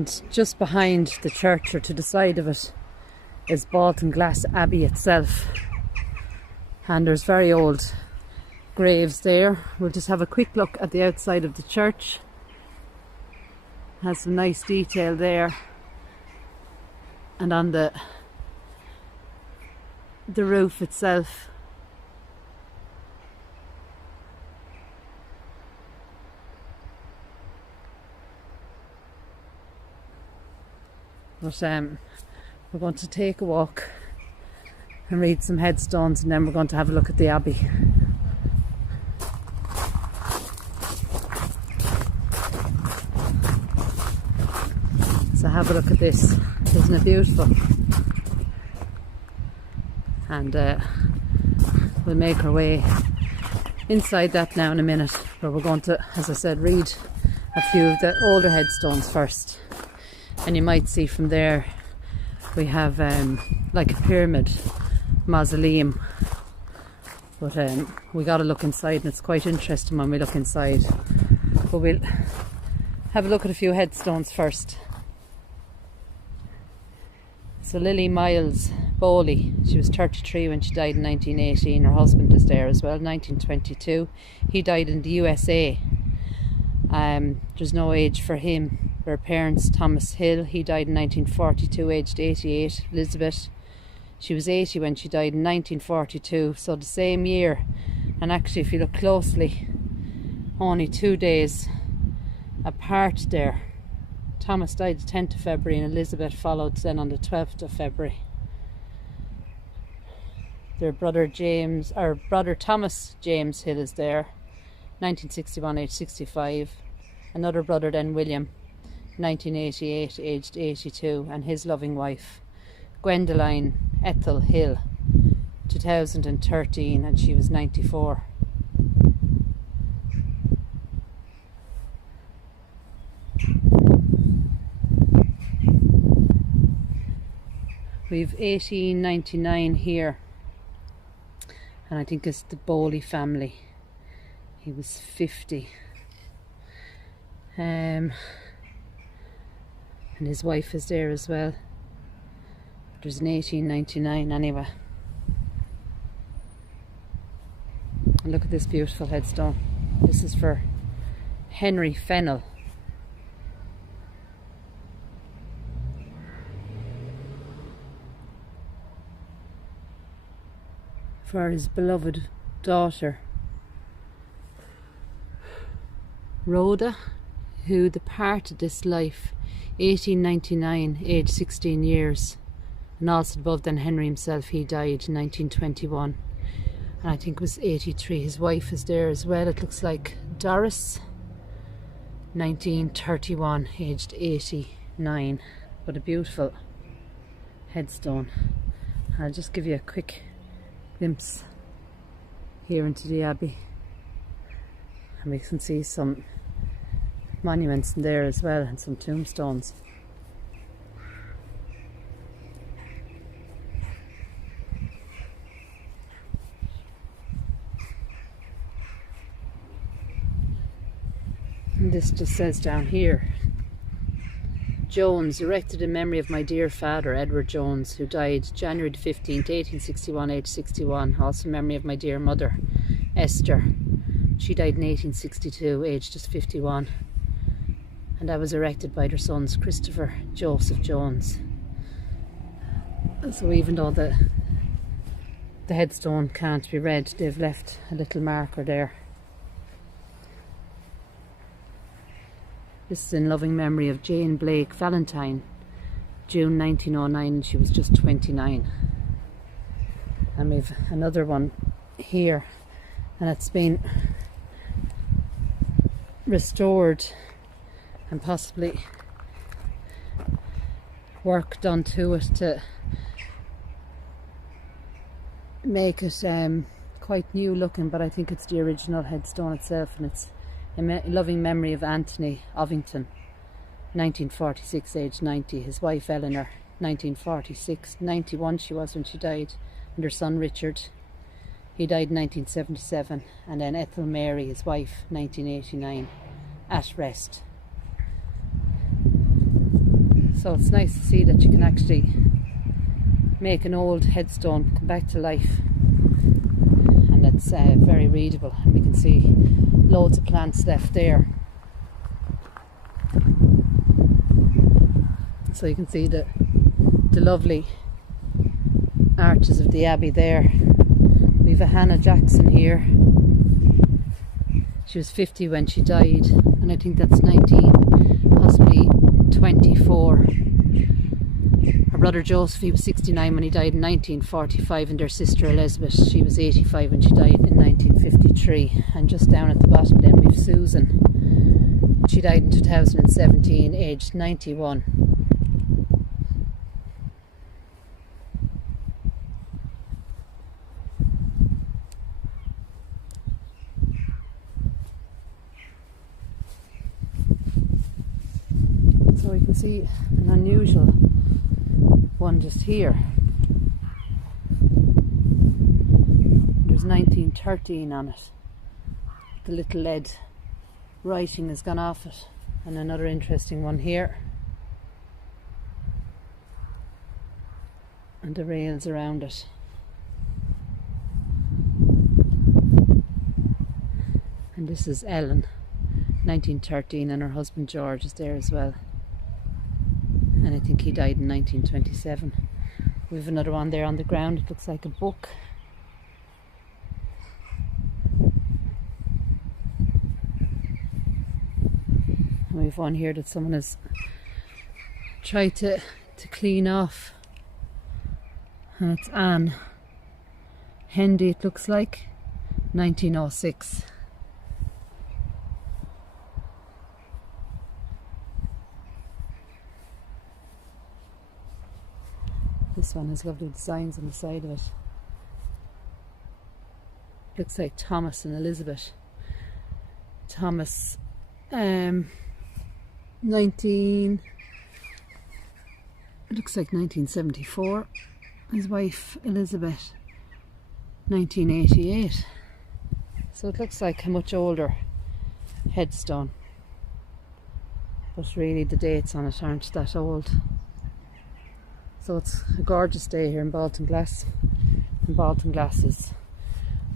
And just behind the church, or to the side of it, is Baltinglass Abbey itself. And there's very old graves there. We'll just have a quick look at the outside of the church. Has some nice detail there. And on the roof itself. But we're going to take a walk and read some headstones, and then we're going to have a look at the abbey. So have a look at this. Isn't it beautiful? And we'll make our way inside that now in a minute, but we're going to, as I said, read a few of the older headstones first. And you might see from there we have like a pyramid mausoleum, but we got to look inside, and it's quite interesting when we look inside. But we'll have a look at a few headstones first. So Lily Miles Bowley, she was 33 when she died in 1918. Her husband is there as well, 1922. He died in the USA. There's no age for him. Her parents, Thomas Hill, he died in 1942, aged 88. Elizabeth, she was 80 when she died in 1942, so the same year. And actually, if you look closely, only 2 days apart there. Thomas died the 10th of February and Elizabeth followed then on the 12th of February. Their brother Thomas James Hill is there, 1961, aged 65. Another brother then, William, 1988, aged 82, and his loving wife, Gwendoline Ethel Hill, 2013, and she was 94. We've 1899 here, and I think it's the Bowley family. He was 50. And his wife is there as well. There's an 1899 anyway. And look at this beautiful headstone. This is for Henry Fennell. For his beloved daughter Rhoda, who departed this life 1899, aged 16 years. And also above than Henry himself, he died in 1921, and I think it was 83. His wife is there as well, it looks like. Doris, 1931, aged 89. But a beautiful headstone. I'll just give you a quick glimpse here into the abbey, and we can see some monuments in there as well, and some tombstones. And this just says down here, Jones, erected in memory of my dear father Edward Jones, who died January 15th, 1861, aged 61. Also in memory of my dear mother Esther. She died in 1862, aged just 51. And that was erected by their sons Christopher Joseph Jones. So even though the headstone can't be read, they've left a little marker there. This is in loving memory of Jane Blake Valentine, June 1909, and she was just 29. And we've another one here, and it's been restored and possibly work done to it to make it quite new looking, but I think it's the original headstone itself, and it's in loving memory of Anthony Ovington, 1946, aged 90. His wife Eleanor, 1946, 91 she was when she died, and her son Richard, he died in 1977, and then Ethel Mary, his wife, 1989, at rest. So it's nice to see that you can actually make an old headstone come back to life, and it's very readable, and we can see loads of plants left there. So you can see the lovely arches of the abbey there. We have a Hannah Jackson here. She was 50 when she died, and I think that's possibly 24. Her brother Joseph, he was 69 when he died in 1945, and their sister Elizabeth, she was 85 when she died in 1953. And just down at the bottom then we've Susan. She died in 2017, aged 91. So we can see an unusual one just here. There's 1913 on it. The little lead writing has gone off it. And another interesting one here. And the rails around it. And this is Ellen, 1913, and her husband George is there as well. And I think he died in 1927. We have another one there on the ground. It looks like a book. And we have one here that someone has tried to clean off. And it's Anne Hendy, it looks like, 1906. This one has lovely designs on the side of it. Looks like Thomas and Elizabeth. Thomas, 19. It looks like 1974. His wife Elizabeth, 1988. So it looks like a much older headstone. But really the dates on it aren't that old. So it's a gorgeous day here in Baltinglass. And Baltinglass is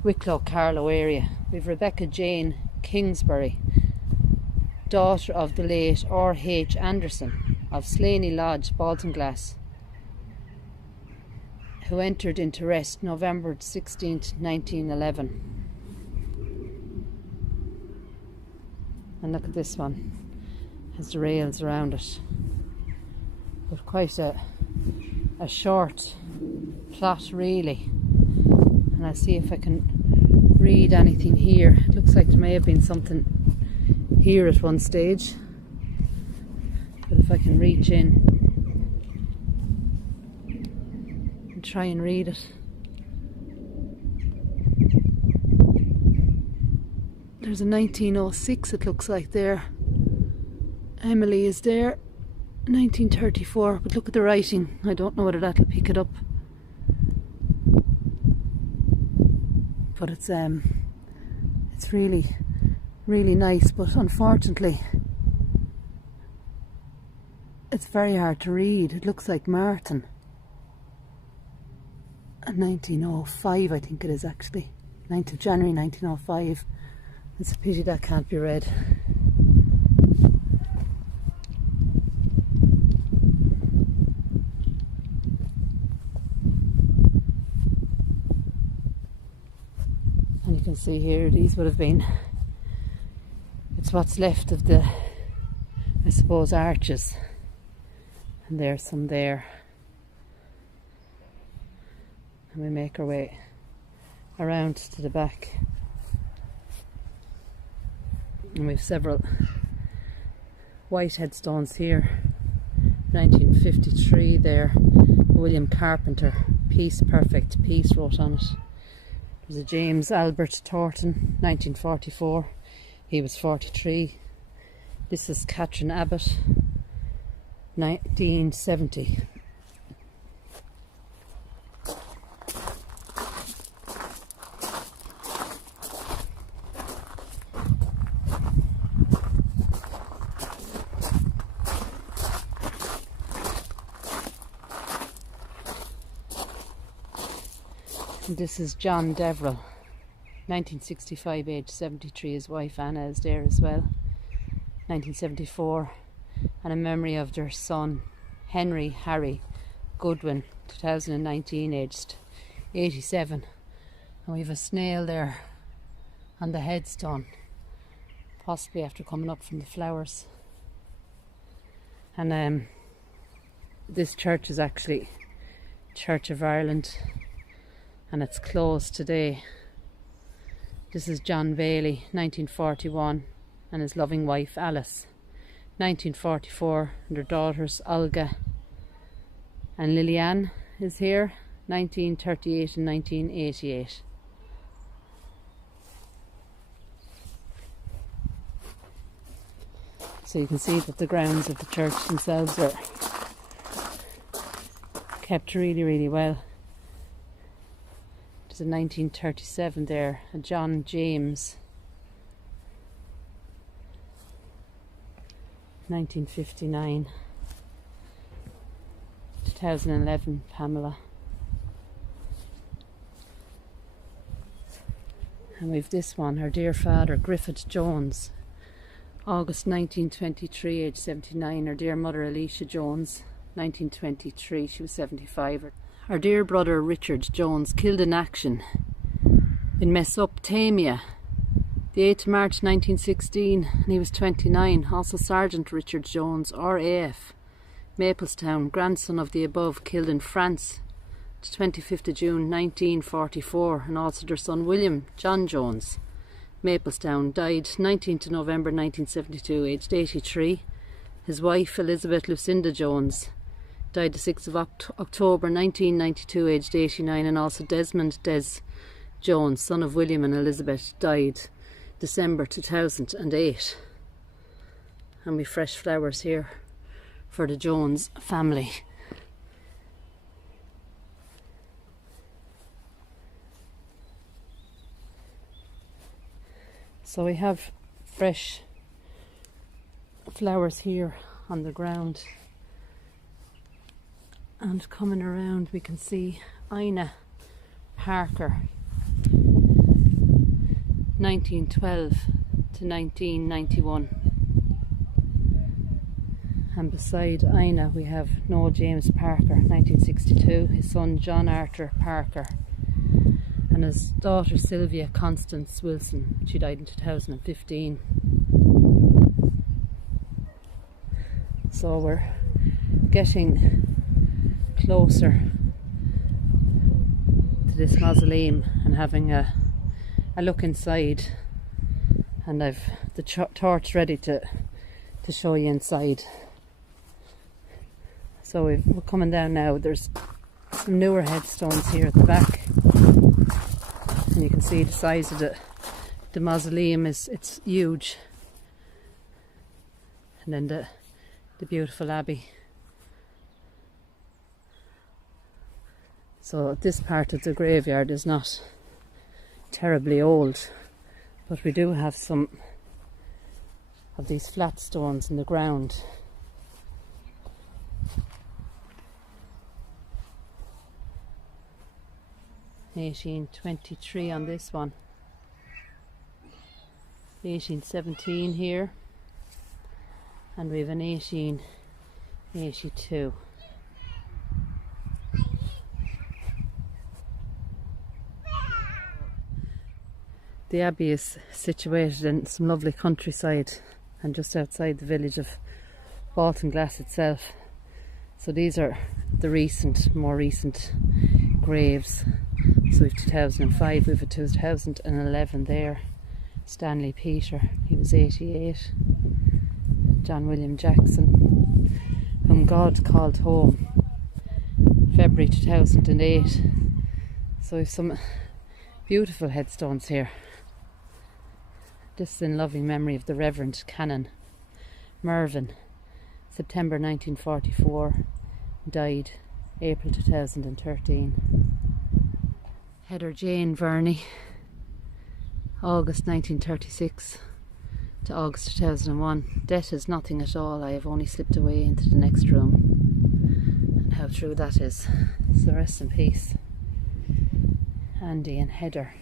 Wicklow, Carlow area. We have Rebecca Jane Kingsbury, daughter of the late R.H. Anderson of Slaney Lodge, Baltinglass, who entered into rest November 16th, 1911. And look at this one. Has the rails around it. But quite a short plot really. And I'll see if I can read anything here. It looks like there may have been something here at one stage. But if I can reach in and try and read it. There's a 1906 it looks like there. Emily is there. 1934, but look at the writing. I don't know whether that'll pick it up. But it's really, really nice, but unfortunately it's very hard to read. It looks like Martin. And 1905 I think it is actually. 9th of January 1905. It's a pity that can't be read. And you can see here, these would have been, it's what's left of the, I suppose, arches. And there's some there. And we make our way around to the back. And we've several white headstones here. 1953 there. William Carpenter, Peace, Perfect Peace wrote on it. There's a James Albert Thornton, 1944. He was 43. This is Catherine Abbott, 1970. And this is John Deverell, 1965, age 73. His wife Anna is there as well, 1974. And a memory of their son Henry Harry Goodwin, 2019, aged 87. And we have a snail there on the headstone, possibly after coming up from the flowers. And this church is actually Church of Ireland, and it's closed today. This is John Bailey, 1941, and his loving wife Alice, 1944, and their daughters Olga and Lillian is here, 1938 and 1988. So you can see that the grounds of the church themselves are kept really well. There's a 1937 there, a John James. 1959. 2011, Pamela. And we've this one, her dear father, Griffith Jones. August 1923, age 79. Her dear mother, Alicia Jones, 1923, she was 75. Our dear brother, Richard Jones, killed in action in Mesopotamia, the 8th of March 1916, and he was 29. Also Sergeant Richard Jones, RAF, Maplestown, grandson of the above, killed in France, the 25th of June 1944, and also their son William John Jones, Maplestown, died 19th of November 1972, aged 83. His wife, Elizabeth Lucinda Jones, died the 6th of October 1992, aged 89, and also Desmond Des Jones, son of William and Elizabeth, died December 2008. And we fresh flowers here for the Jones family. So we have fresh flowers here on the ground, and coming around we can see Ina Parker, 1912 to 1991, and beside Ina we have Noel James Parker, 1962, his son John Arthur Parker, and his daughter Sylvia Constance Wilson. She died in 2015. So we're getting closer to this mausoleum and having a look inside, and I've the torch ready to show you inside. So we're coming down now. There's some newer headstones here at the back, and you can see the size of the mausoleum it's huge, and then the beautiful abbey. So this part of the graveyard is not terribly old, but we do have some of these flat stones in the ground. (1823) on this one, 1817 here, and we have an 1882. The abbey is situated in some lovely countryside and just outside the village of Baltinglass itself. So these are the more recent graves. So we have 2005, we have a 2011 there. Stanley Peter, he was 88. John William Jackson, whom God called home, February 2008. So we have some beautiful headstones here. This is in loving memory of the Reverend Canon Mervyn, September 1944, died April 2013. Heather Jane Verney, August 1936 to August 2001. Death is nothing at all, I have only slipped away into the next room. And how true that is. So rest in peace. Andy and Heather.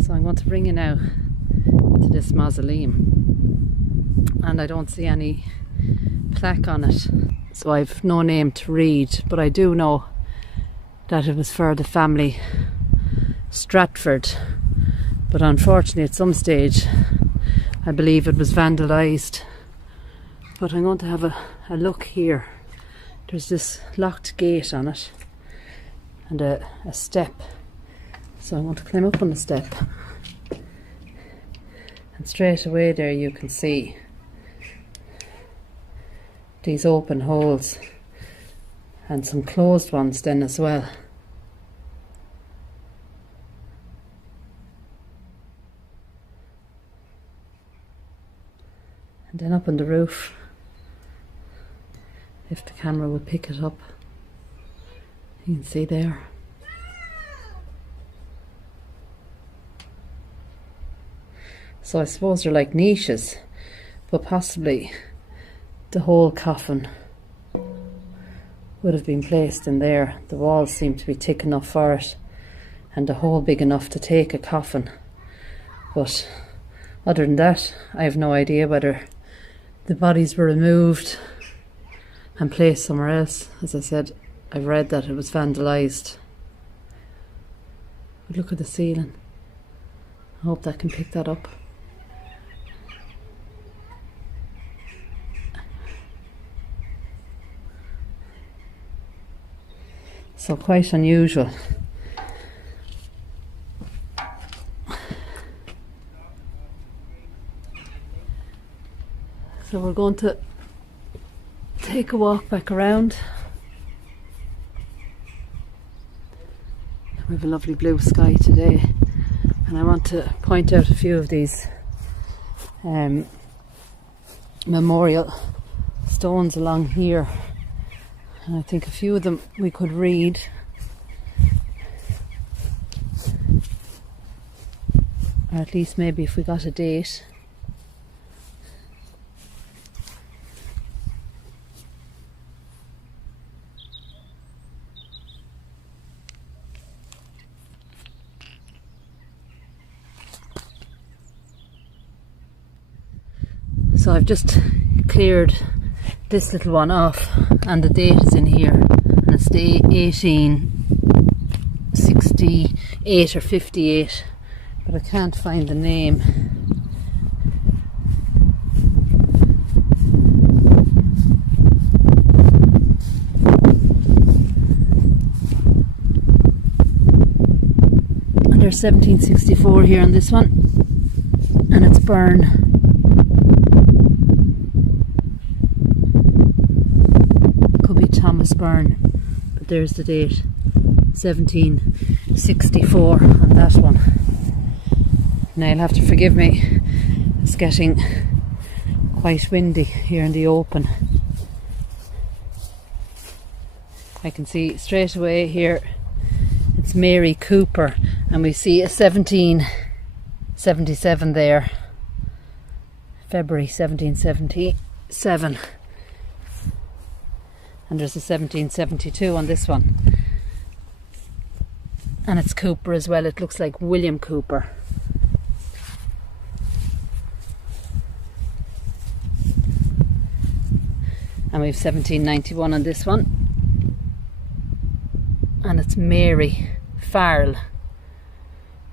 So I'm going to bring you now to this mausoleum, and I don't see any plaque on it, so I've no name to read, but I do know that it was for the family Stratford, but unfortunately at some stage I believe it was vandalised. But I'm going to have a look here. There's this locked gate on it and a step, so I'm going to climb up on the step, and straight away there you can see these open holes and some closed ones then as well. And then up on the roof, if the camera would pick it up, you can see there. So I suppose they're like niches, but possibly the whole coffin would have been placed in there. The walls seem to be thick enough for it, and the hole big enough to take a coffin. But other than that, I have no idea whether the bodies were removed and placed somewhere else. As I said, I've read that it was vandalised. But look at the ceiling. I hope that can pick that up. So quite unusual. So we're going to take a walk back around. We have a lovely blue sky today, and I want to point out a few of these memorial stones along here, and I think a few of them we could read. Or at least maybe if we got a date. So I've just cleared this little one off, and the date is in here, and it's the 1868 or 58, but I can't find the name. And there's 1764 here on this one, and it's Byrne. Thomas Byrne, but there's the date, 1764 on that one. Now you'll have to forgive me, it's getting quite windy here in the open. I can see straight away here it's Mary Cooper, and we see a 1777 there, February 1777. And there's a 1772 on this one, and it's Cooper as well. It looks like William Cooper. And we have 1791 on this one, and it's Mary Farrell,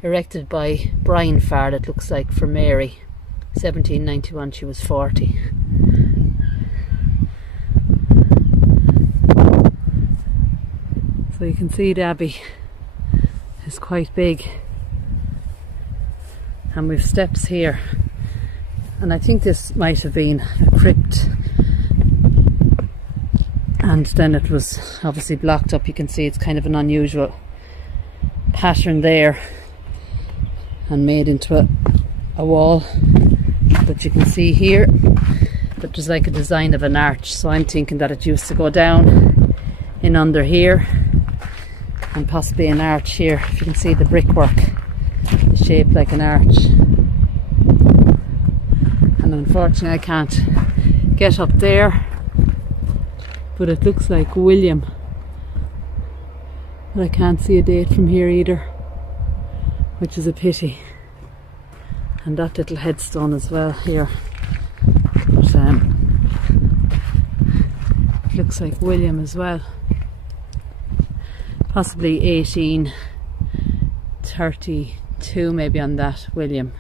erected by Brian Farrell, it looks like, for Mary. 1791, she was 40. So you can see the abbey is quite big, and we've steps here, and I think this might have been a crypt, and then it was obviously blocked up. You can see it's kind of an unusual pattern there and made into a wall, but you can see here that there's like a design of an arch, so I'm thinking that it used to go down in under here, and possibly an arch here. If you can see the brickwork is shaped like an arch, and unfortunately I can't get up there, but it looks like William But I can't see a date from here either, which is a pity. And that little headstone as well here. But it looks like William as well. Possibly 1832 maybe on that, William.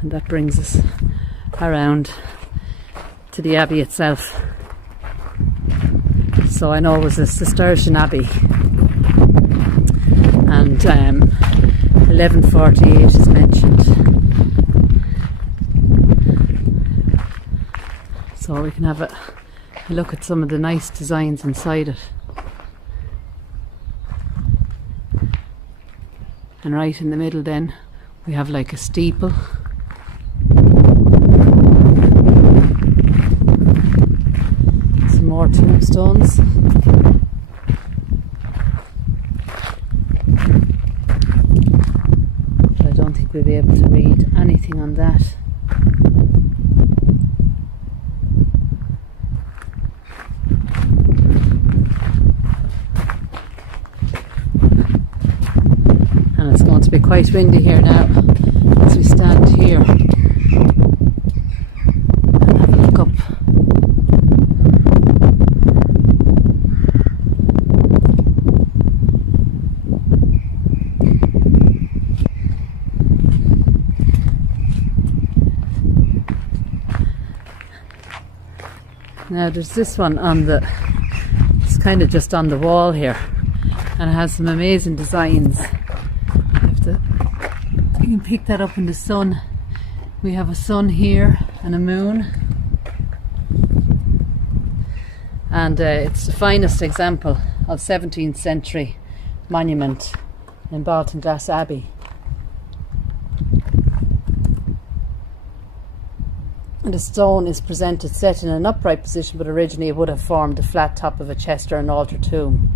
And that brings us around to the abbey itself. So I know it was a Cistercian Abbey, and 1148 is mentioned. So we can have a look at some of the nice designs inside it. And right in the middle then we have like a steeple. Some more tombstones. But I don't think we'll be able to read anything on that. And it's going to be quite windy here now as we stand here and have a look up. Now there's this one on the, it's kind of just on the wall here, and it has some amazing designs. You can pick that up in the sun. We have a sun here and a moon, and it's the finest example of 17th century monument in Baltinglass Abbey. And the stone is presented set in an upright position, but originally it would have formed the flat top of a chest or an altar tomb.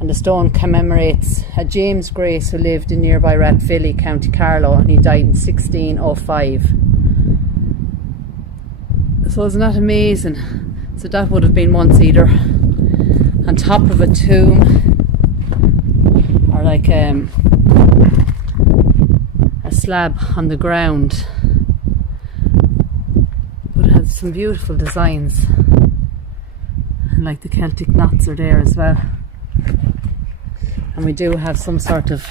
And the stone commemorates a James Grace who lived in nearby Rathvilly, County Carlow, and he died in 1605. So isn't that amazing? So that would have been once either on top of a tomb, or like a slab on the ground. But it has some beautiful designs, and like the Celtic knots are there as well. And we do have some sort of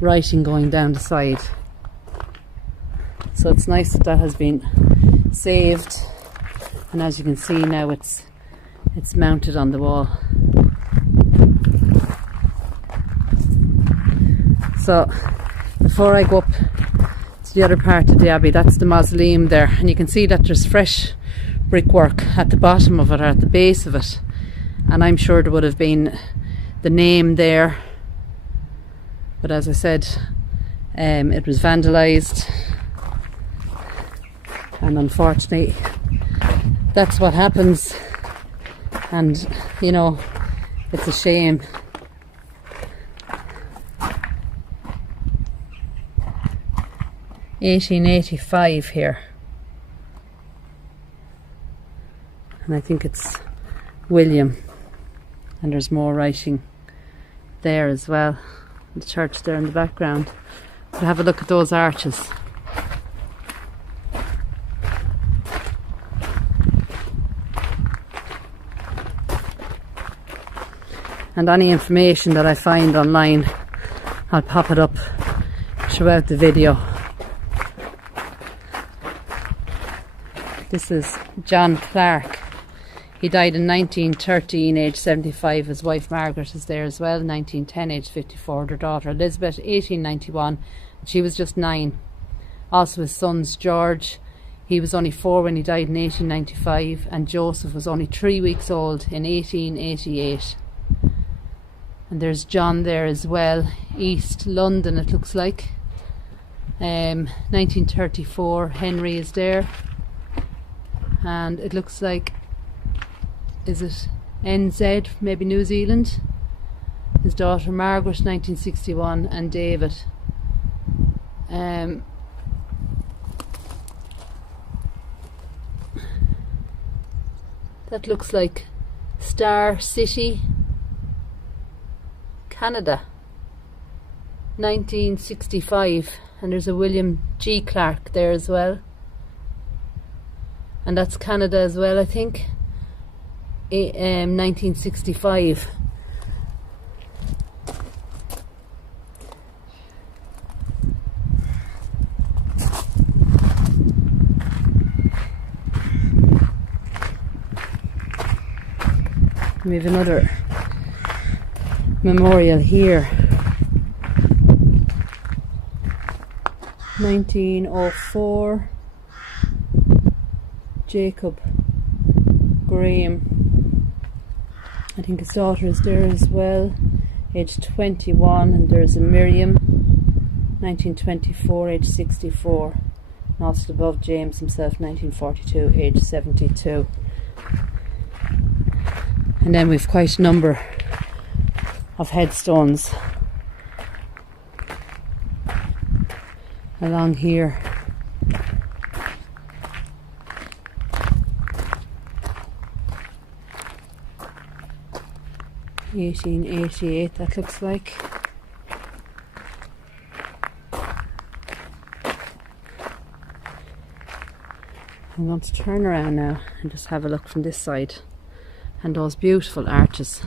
writing going down the side. So it's nice that that has been saved. And as you can see now, it's mounted on the wall. So before I go up to the other part of the abbey, that's the mausoleum there. And you can see that there's fresh brickwork at the bottom of it, or at the base of it. And I'm sure there would have been the name there. But as I said, it was vandalised, and unfortunately that's what happens, and you know, it's a shame. (1885) here, and I think it's William, and there's more writing there as well. The church there in the background. But have a look at those arches. And any information that I find online, I'll pop it up throughout the video. This is John Clark. He died in 1913, aged 75. His wife Margaret is there as well, 1910, aged 54. Their daughter Elizabeth, 1891. She was just 9. Also his sons George, he was only 4 when he died in 1895, and Joseph was only 3 weeks old in 1888. And there's John there as well, East London it looks like. 1934, Henry is there. And it looks like, is it NZ, maybe New Zealand? His daughter Margaret, 1961, and David. That looks like Star City, Canada, 1965, and there's a William G. Clark there as well, and that's Canada as well, I think. 1965. We have another memorial here. 1904. Jacob Graham. I think his daughter is there as well, age 21, and there's a Miriam, 1924, age 64. And also above James himself, 1942, age 72. And then we've quite a number of headstones along here. (1888) that looks like. I'm going to turn around now and just have a look from this side. And those beautiful arches,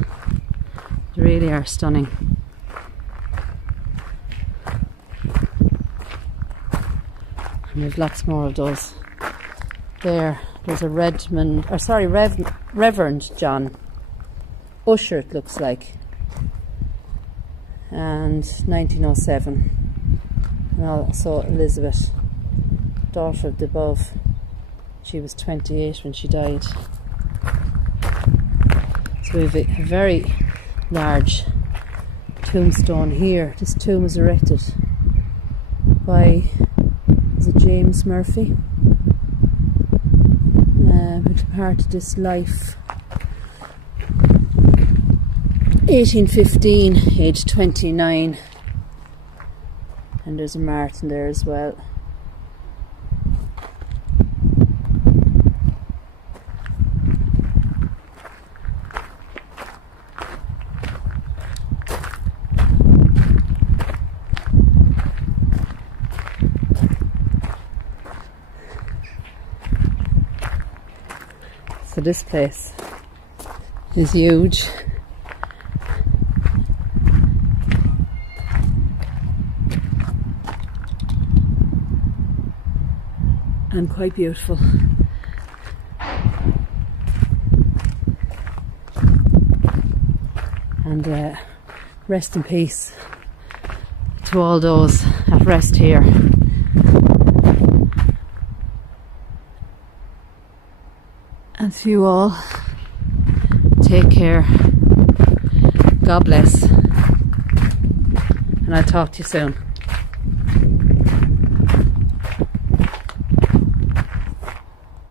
they really are stunning. And we've lots more of those. There's a Reverend John Usher, it looks like, and 1907. And also Elizabeth, daughter of the above. She was 28 when she died. So we have a very large tombstone here. This tomb was erected by, is it James Murphy? Which part of this life. 1815, age 29. And there's a Martin there as well. So this place is huge. And quite beautiful. And rest in peace to all those at rest here. And to you all, take care, God bless, and I'll talk to you soon.